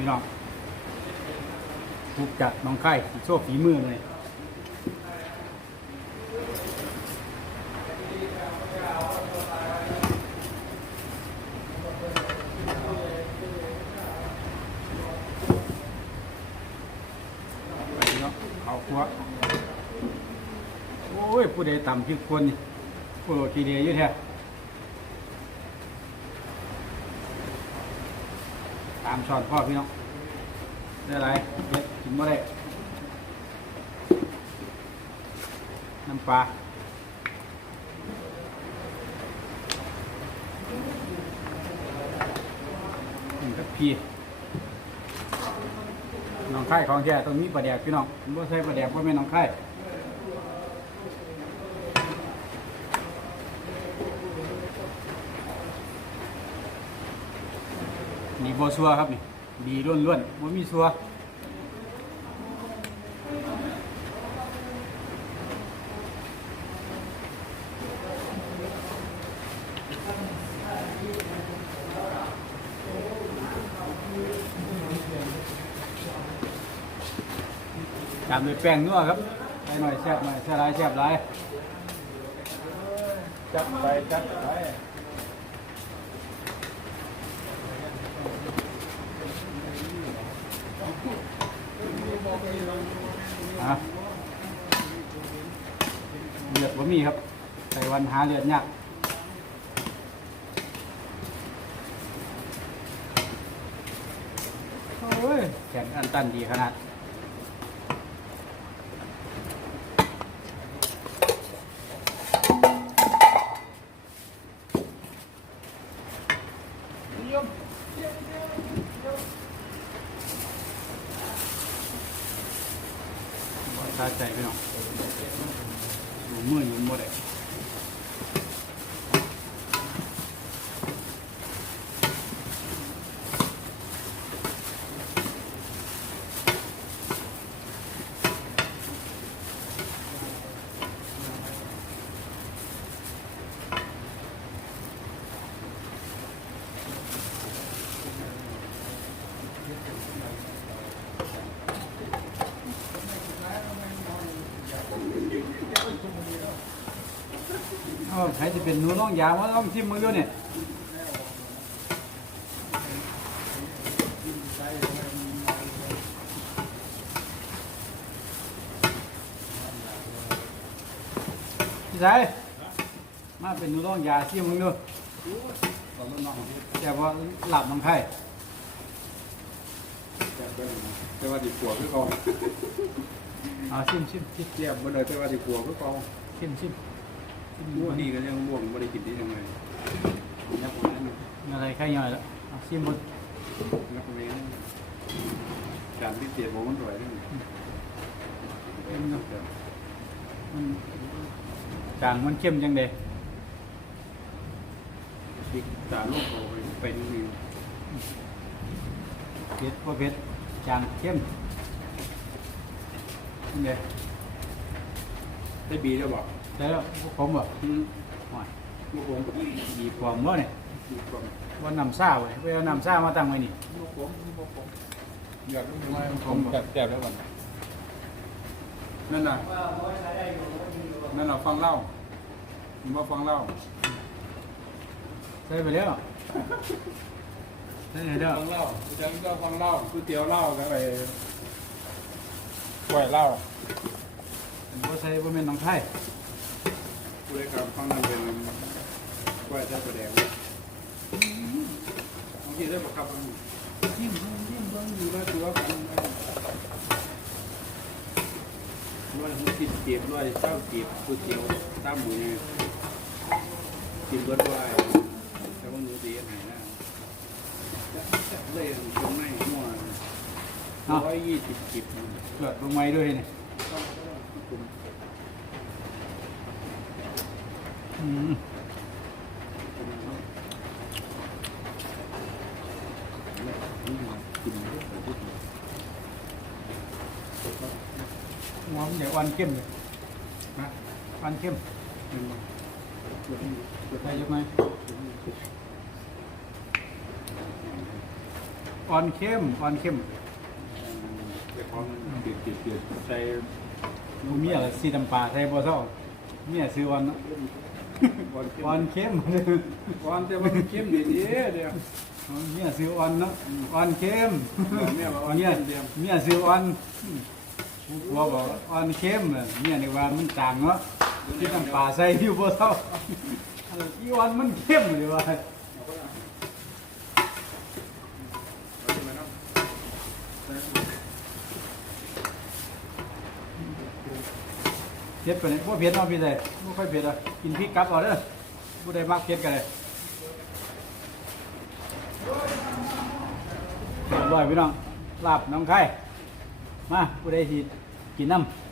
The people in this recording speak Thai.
พี่น้องถูกจัดน้องไข่โชคฝีมือเลยพี่น้องเอาครัวโอ้ย ผู้ใดต่ำพริกควรนี่ผู้โรทีเดียอยู่แท้ ตามช้อนพ่อพี่น้องได้ไรเด็ดกินบ่ได้น้ำปลาหนึ่งกับพีน้องไข่ของแท้ต้องมีปลาแดกพี่น้องบ่ใช่ปลาแดกบ่แม่นน้องไข่ บัซัวครับนี่ดีล้วนล้วนๆบ่มีซัวตามด้วยแป้งนัวครับใส่หน่อยแซ่บหน่อยแซ่บหลายแซ่บหลายจัดไปจัดไป อะเลื อดบ่มีครับใส่วันหาเลือดยากโอ้ยแข็งอันตันดีขนาดบ่ชาใจพี่น้อย มืออยู่ห มดเลยเอาใครจะเป็นหนูน้องยาว่าต้องชิมมือด้วยเนี่ยพี่ชายมาเป็นหนูน้องยาชิมมือด้วยแต่ว่าหลับน้องไข่แต่ว่าดีกว่าคือเขาเอาชิมชิมชิมเรียบบ่ได้แต่ว่าดีกว่าคือเขาชิมชิม ม่วนี่ก็ยังม่วงบ่ได้กินได้ยังไงนักเรียนมีอะไรไข่ย่อยแล้วเอาชิมหมดนักเรียนการที่เสียบ่มันสวยนี่เอ็มเนาะมันจางมันเข้มจังเดยพริกตาลูกเขาเป็นนี่เผ็ดว่าเผ็ดจางเข้มจังเดยได้บีแล้วบ่ ใช่แล้วพวกผมบ่อืมโอ้ยลูกผมกับดีปลอมบ่เนี่ยลูกผมว่าน้ำซ่าเว้ยไปเอาน้ำซ่ามาตั้งไว้นี่ลูกผมลูกผมอยากรู้ไหมผมบ่แซ่บแล้วบ่นั่นน่ะนั่นน่ะฟังเล่าผมว่าฟังเล่าใส่ไปแล้วใส่ไปแล้วฟังเล่าฉันก็ฟังเล่าก๋วยเตี๋ยวเล่ากับไอ้กล้วยเล่าบ่ใส่บ่แม่นน้องไทย ผู้ใดครับฟังนั่นเป็นกล้วยแท้ประแดงบางทีได้ประคับมันยิ้มยิ้มเบิ่งอยู่แล้วตัวกันร้อยหกสิบเจ็ดร้อยเก้าสิบก๋วยเตี๋ยวตามหมูเนี่ยกินเบิดด้วยแต่ว่าหนูดีไหนนะเลยตรงไหนมั่วร้อยยี่สิบจิบเกิดลงไม้ด้วยเนี่อืม หัวมันใหญ่วันเข้มเลยนะวันเข้มเป็นไงใส่ยกไหมอ่อนเข้มอ่อนเข้มแต่ของเดือดเดือดเดือดใส่ดูเมียสีน้ำปลาใส่บ่เท่าเมียซื้ออ่อนเนาะ ก่อนเข้มอ่อนแต่วันเข้มดีๆเดียวเมียซื้ออ่อนเนาะอ่อนเข้มเมียอ่อนเมียเข้มเดียวเมียซื้ออ่อนว่าบอกอ่อนเข้มเมียในว่ามันจางเนาะที่น้ำปลาใส่อยู่บ่เท่าอีอ่อนมันเข้มเลยว่า เผ็ดปานนี้บ่เผ็ดเนาะพี่ใดบ่ค่อยเผ็ดอะกินพริกกลับเอาเด้อผู้ใดมักเผ็ดกันเลยบร้อยพี่น้องลาบน้องไข่มาผู้ใดสิกินน้ำ